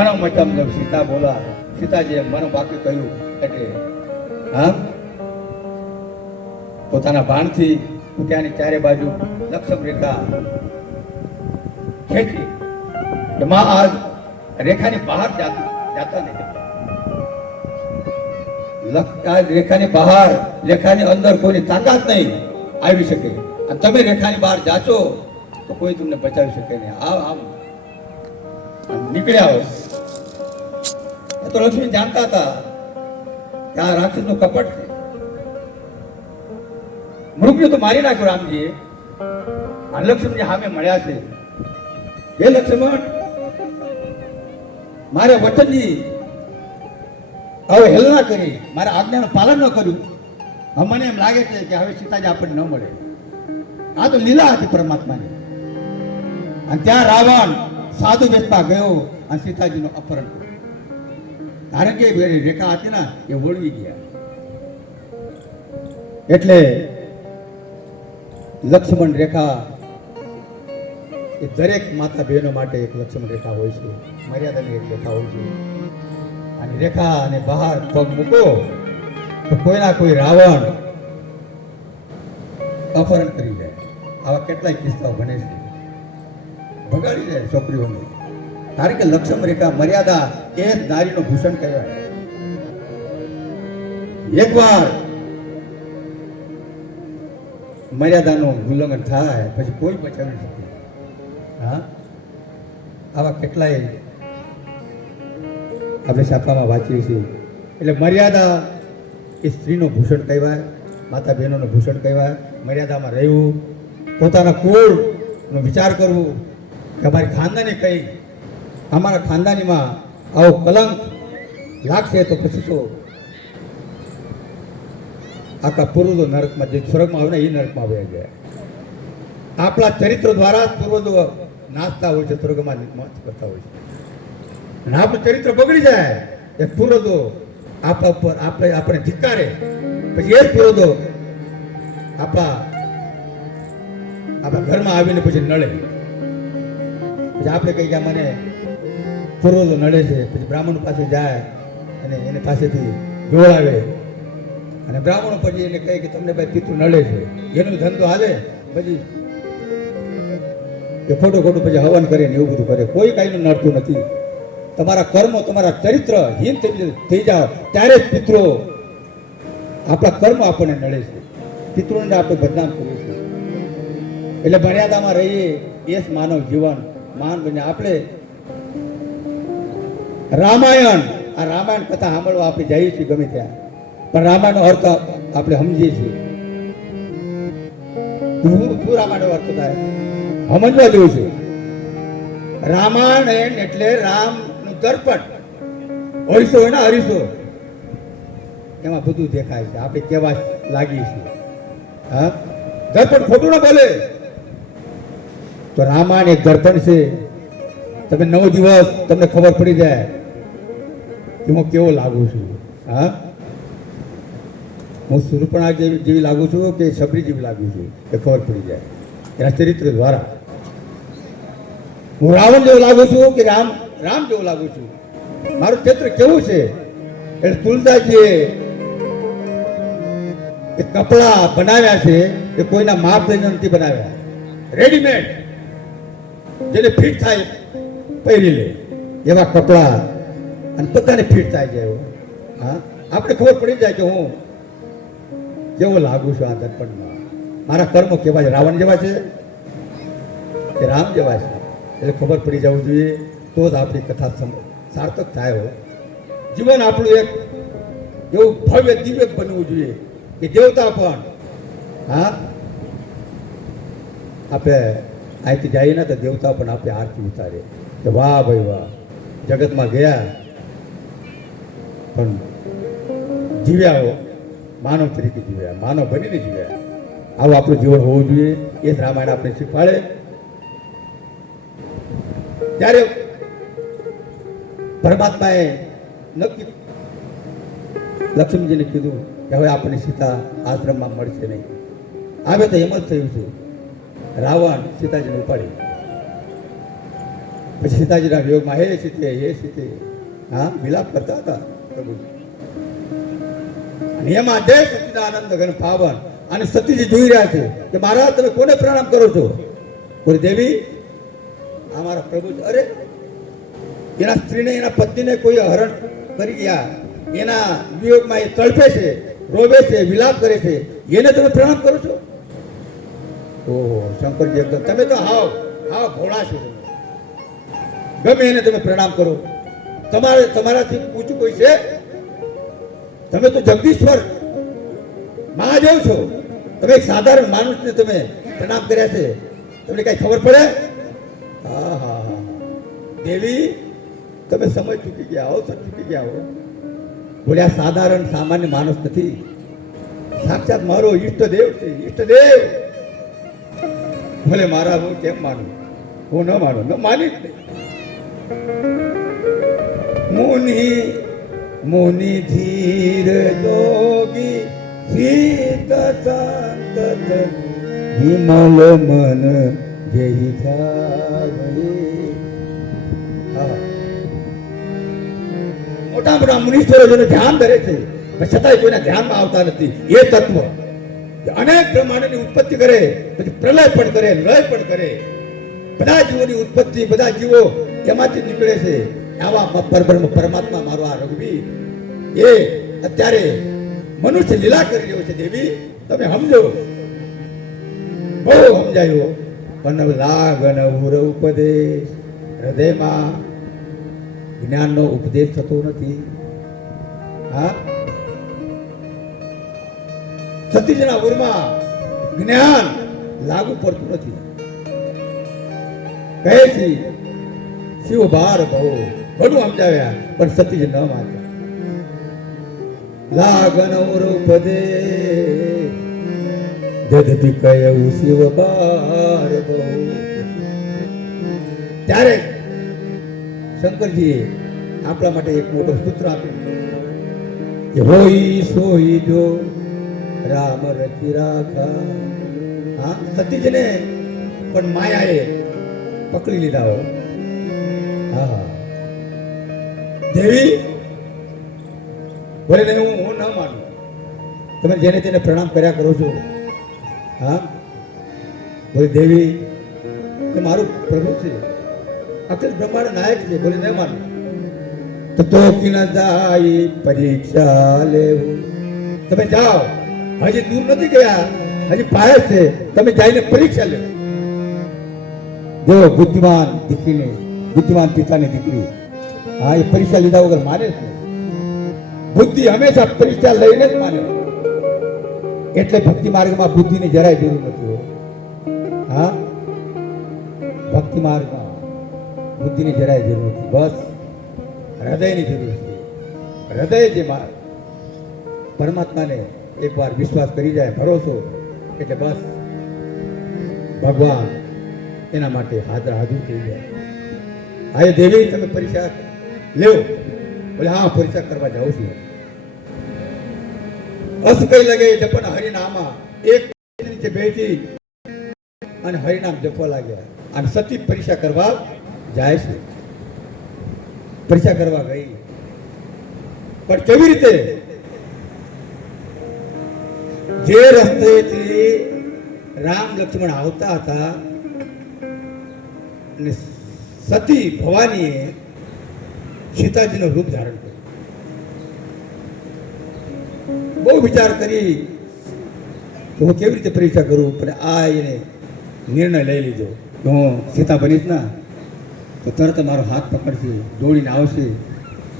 મનો મચમ જબ સીતા બોલા, સીતાજીએ મનો બાકી કહ્યું એટલે હા પોતાના બાણથી ત્યાંની ચારે બાજુ લક્ષમ રેખા ખેંચી કે માં આ રેખાની બહાર જાતા નહીં. રેખાની બહાર રેખાની અંદર કોઈની તાકાત નહીં આવી શકે અને તમે રેખાની બહાર જાચો તો કોઈ તમને બચાવી શકે નહીં. આમ નીકળ્યા હોય તો લક્ષ્મી જાણતા હતા કે આ રાક્ષસનું કપટ છે. મૃગને તો મારી નાખ્યો રામજીએ. આ લક્ષ્મણજી સામે મળ્યા છે. હે લક્ષ્મણ, મારે વચનની અવહેલના કરી, મારા આજ્ઞાનું પાલન ન કર્યું. મને એમ લાગે છે કે હવે સીતાજી આપણને ન મળે. આ તો લીલા હતી પરમાત્માની. અને ત્યાં રાવણ સાધુ વેશમાં ગયો અને સીતાજીનું અપહરણ કર્યું. કારણ કે રેખા હતી ને એ વળવી ગયા. એટલે લક્ષ્મણ રેખા એ દરેક માતા બહેનો માટે એક લક્ષ્મણ રેખા હોય છે, મર્યાદાની એક રેખા હોય છે. અને રેખા અને બહાર પગ મૂકો તો કોઈના કોઈ રાવણ અપહરણ કરી જાય. આવા કેટલાય કિસ્સાઓ બને છે. ભગાડી જાય છોકરીઓને. કારણ કે લક્ષ્મણ રેખા મર્યાદા એ નારીનું ભૂષણ કહેવાય. એકવાર મર્યાદાનું ઉલ્લંઘન થાય પછી કોઈ બચાવી શકે. હા, આવા કેટલાય આપણે શાખામાં વાંચીએ છીએ. એટલે મર્યાદા એ સ્ત્રીનું ભૂષણ કહેવાય, માતા બહેનોનું ભૂષણ કહેવાય. મર્યાદામાં રહેવું, પોતાના કુળનો વિચાર કરવું કે અમારી ખાનદાની કઈ, અમારા ખાનદાનીમાં આવો કલંક લાગશે તો પછી તો આખા પૂર્વજો નરકમાં, જે સ્વર્ગમાં આવે ને એ નરકમાં આવી જાય. આપણા ચરિત્ર દ્વારા પૂર્વજો નાચતા હોય છે, સ્વર્ગમાં મોજ કરતા હોય છે. અને આપણું ચરિત્ર બગડી જાય એ પૂર્વજો આપણા ઉપર આપણે ધિક્કારે, પછી એ જ પૂર્વજો આપણા ઘરમાં આવીને પછી નડે. પછી આપણે કહીએ કે મને પૂર્વજો નડે છે. પછી બ્રાહ્મણ પાસે જાય અને એની પાસેથી જોડાવે અને બ્રાહ્મણો પછી એને કહે કે તમને ભાઈ પિતૃ નડે છે, એનો ધંધો હાલે. પછી એ ખોટું પછી હવન કરે ને એવું બધું કરે. કોઈ કાંઈનું નડતું નથી. તમારા કર્મો, તમારા ચરિત્ર હીન થઈ જાઓ ત્યારે જ પિતૃઓ, આપણા કર્મ આપણને નડે છે. પિતૃઓને આપણે બદનામ કરીએ છીએ. એટલે મર્યાદામાં રહીએ એ જ માનવ જીવન માન બને. આપણે રામાયણ કથા સાંભળવા આપણે જઈએ છીએ ગમે ત્યાં, પણ રામાયણનો અર્થ આપણે સમજીએ છીએ. શું રામાયણનો અર્થ થાય સમજવા જેવું છે. રામાયણ એટલે રામનું દર્પણ, અરીસો હોય ને અરીસો, એમાં બધું દેખાય છે. આપણે કેવા લાગીએ છીએ. હા, દર્પણ ખોટું ના બોલે તો રામાયણ એક દર્પણ છે. તમે 9 દિવસ તમને ખબર પડી જાય કે હું કેવો લાગુ છું. હા, હું સુરપણા જેવી લાગુ છું કે સબરી જેવી લાગુ છું એ ખબર પડી જાય એના ચરિત્ર દ્વારા. હું રાવણ જેવું લાગુ છું કે રામ જેવું લાગુ છું, મારું ચરિત્ર કેવું છે. એટલે તુલસીએ એ કપડા બનાવ્યા છે એ કોઈના માપ લઈને નથી બનાવ્યા, રેડીમેડ, જેને ફિટ થાય પહેરી લે એવા કપડા અને બધાને ફિટ થાય જાય. હા, આપણે ખબર પડી જાય કે હું કેવો લાગુ છું આ દર્પણમાં. મારા કર્મો કેવા છે, રાવણ જેવા છે કે રામ જેવા છે. એટલે ખબર પડી જવું જોઈએ તો જ આપણી કથા સાર્થક થાય. હોય જીવન આપણું એક એવું ભવ્ય દિવ્ય બનવું જોઈએ કે દેવતા પણ, હા, આપણે અહીંથી જઈએ ને તો દેવતા પણ આપણે આરતી ઉતારે કે વાહ ભાઈ વાહ, જગતમાં ગયા પણ જીવ્યા, માનવ તરીકે જીવ્યા, માનવ બનીને જીવ્યા. આવું આપણું જીવન હોવું જોઈએ. એ જ રામાયણ આપણે શીખવાડે. ત્યારે પરમાત્માએ નક્કી લક્ષ્મણજીને કીધું કે હવે આપણને સીતા આશ્રમમાં મળશે નહીં. આવે તો એમ જ થયું છે. રાવણ સીતાજીને ઉપાડી પછી સીતાજીના વિયોગમાં હે સીતે હા વિલાપ કરતા હતા પ્રભુજી. અને એમાં જય સચ્ચિદાનંદ ઘન પાવન અને સતીજી જોઈ રહ્યા છે કે મહારાજ તમે કોને પ્રણામ કરો છો? બોલે દેવી આ મારા પ્રભુ છે. અરે એના સ્ત્રીને એના પત્નીને કોઈ હરણ કરી ગયા, એના વિયોગમાં એ તડપે છે, રોવે છે, વિલાપ કરે છે, એને તમે પ્રણામ કરો છો? ઓહો શંકરજી એકદમ તમે તો હાવ ભોળા છો. ગમે એને તમે પ્રણામ કરો, તમારાથી ઊંચું કોઈ છે? તમે તો જગદીશ્વર મહાદેવ છો. તમે એક સાધારણ માણસને તમે પ્રણામ કર્યા છે, તમને કઈ ખબર પડે? હા હા હા દેવી તમે સમજ ચૂકી ગયા હો, ચૂકી ગયા હો. બોલે આ સાધારણ સામાન્ય માણસ નથી, સાક્ષાત મારો ઈષ્ટદેવ છે, ઈષ્ટદેવ. ભલે મારા હું કેમ માનું, હું ન માનું, ન માની જ નહીં. મુનિ ધીર જોગી શીત સંતત વિમલ મન જેહી મોટા મોટા મુનીશ્વરો જેને ધ્યાન ધરે છે છતાંય કોઈના ધ્યાનમાં આવતા નથી. એ તત્વ અનેક બ્રહ્માંડની ઉત્પત્તિ કરે, પછી પ્રલય પણ કરે, લય પણ કરે. બધા જીવોની ઉત્પત્તિ, બધા જીવો એમાંથી નીકળે છે. આવા પરબ્રહ્મ પરમાત્મા મારો આ રઘુવીર એ અત્યારે મનુષ્ય લીલા કરી રહ્યો છે. દેવી તમે સમજો, બહુ સમજાયો. પણ લાગન ઉર ઉપદેશ, હૃદયમાં જ્ઞાનનો ઉપદેશ થતો નથી. હા સતીજીના ઉરમાં જ્ઞાન લાગુ પડતું નથી. કહે છે શિવ બાર બહુ ઘણું સમજાવ્યા પણ સતીજી ન માન્યા. લાગન ઉર ઉપદેશ જદપી કહ્યું શિવ બાર બહુ. ત્યારે શંકરજીએ આપણા માટે એક મોટો સૂત્ર આપ્યું કે હોઈ સોઈ જો રામ રચી રાખા. હા સતીજીને પણ માયાએ પકડી લીધા હો. હા દેવી બોલે નહીં હું ન માનું. તમે જેને તેને પ્રણામ કર્યા કરો છો. હા બોલે દેવી એ મારું પ્રભુ છે, અખિલ બ્રહ્માંડ નાયક છે. બોલે નહીં માનું તો કિન જાય પરીક્ષા લેવું. તમે જાઓ, હજી દૂર નથી ગયા, હજી પાયસ છે. તમે જઈને પરીક્ષા લેવો. જો બુદ્ધિમાન દીકરીને, બુદ્ધિમાન પિતાની દીકરી હા એ પરીક્ષા લીધા વગર માને જ નહીં. બુદ્ધિ હંમેશા પરીક્ષા લઈને જ માને. એટલે ભક્તિ માર્ગમાં બુદ્ધિની જરાય જરૂર નથી. હા ભક્તિ માર્ગમાં બુદ્ધિની જરાય જરૂર નથી, બસ હૃદયની જરૂર છે. હૃદય જે પરમાત્માને એકવાર વિશ્વાસ કરી જાય, ભરોસો, એટલે બસ ભગવાન એના માટે હાજર થઈ જાય. હા એ દેવી તમે પરીક્ષા લેવો. બોલે હા પરીક્ષા કરવા જાઉં છું. અસ કઈ લગે જપન હરિનામા. એક નીચે બેઠી અને હરિનામ જપવા લાગ્યા. અને સતી પરીક્ષા કરવા જાય છે. પરીક્ષા કરવા ગઈ પણ કેવી રીતે? જે રસ્તેથી રામ લક્ષ્મણ આવતા હતા અને સતી ભવાનીએ સીતાજીનું રૂપ ધારણ કર્યું. બહુ વિચાર કરી કે હું કેવી રીતે પરીક્ષા કરું, પણ આ એને નિર્ણય લઈ લીધો કે હું સીતા બનીશ ના તો તરત મારો હાથ પકડશે, દોડીને આવશે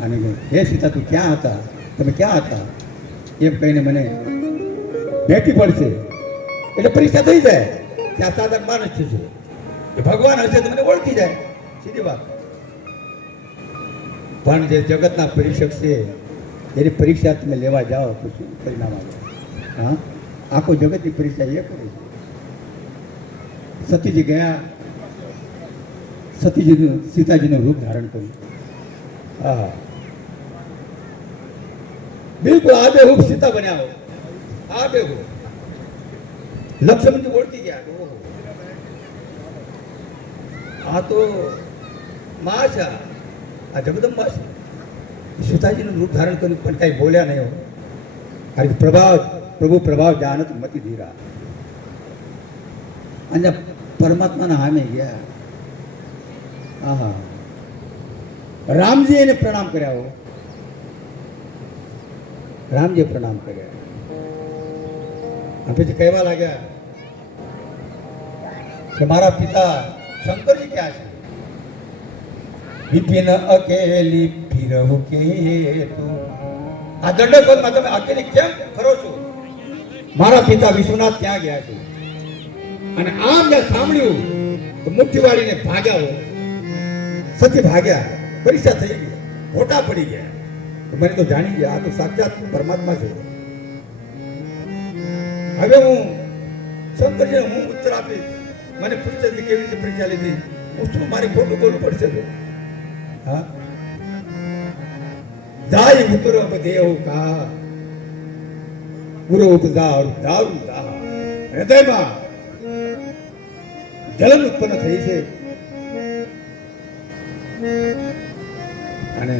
અને હે સીતા તું ક્યાં હતા, તમે ક્યાં હતા એમ કહીને મને ભેટી પડશે. એટલે પરીક્ષા થઈ જાય કે આ સાધારણ માણસ છે, એ ભગવાન હશે તો મને ઓળખી જાય, સીધી વાત. પણ જે જગતના પરીક્ષક છે એની પરીક્ષા તમે લેવા જાઓ તો શું પરિણામ આવે? હા આખો જગતની પરીક્ષા એ કરે છે. સતીજી ગયા, સતીજીનું સીતાજીનું રૂપ ધારણ કર્યું. હા બિલકુલ આબેહૂબ સીતા બન્યા હો. આબેહૂબ લક્ષ્મણજી ઓળખી ગયા. આ તો માં છે આ જગદંબા છે. સીતાજીનું રૂપ ધારણ કર્યું પણ કાંઈ બોલ્યા નહીં હો. કારણ કે પ્રભુ પ્રભાવ જાનત મતી ધીરા. અને પરમાત્માના સામે ગયા. હા, રામજી એને પ્રણામ કર્યા હો. રામજીએ પ્રણામ કર્યા. પછી કહેવા લાગ્યા કે મારા પિતા શંકરજી ક્યાં છે? વિપિન અકેલી ફિરહુ કે તું. આ દંડકવનમાં તમે અકેલી કેમ ફરો છો? મારા પિતા વિશ્વનાથ ત્યાં ગયા છે. અને આમ મેં સાંભળ્યું તો મુઠ્ઠી વાળીને ભાગ્યા હો. સતી ભાગ્યા, પરીક્ષા થઈ ગઈ, ફોટા પડી ગયા. મને તો જાણી ગયા આ તો સાક્ષાત પરમાત્મા છે. હવે હું શંકરજીને હું ઉત્તર આપીશ. મને પૂછશે કે કેવી રીતે પરીક્ષા લીધી, હું શું મારી ખોટું બોલવું પડશે? હા, જાય ઉતરો દેવ કા પૂરો ઉપદાર દારૂ દા. હૃદયમાં જલન ઉત્પન્ન થઈ છે અને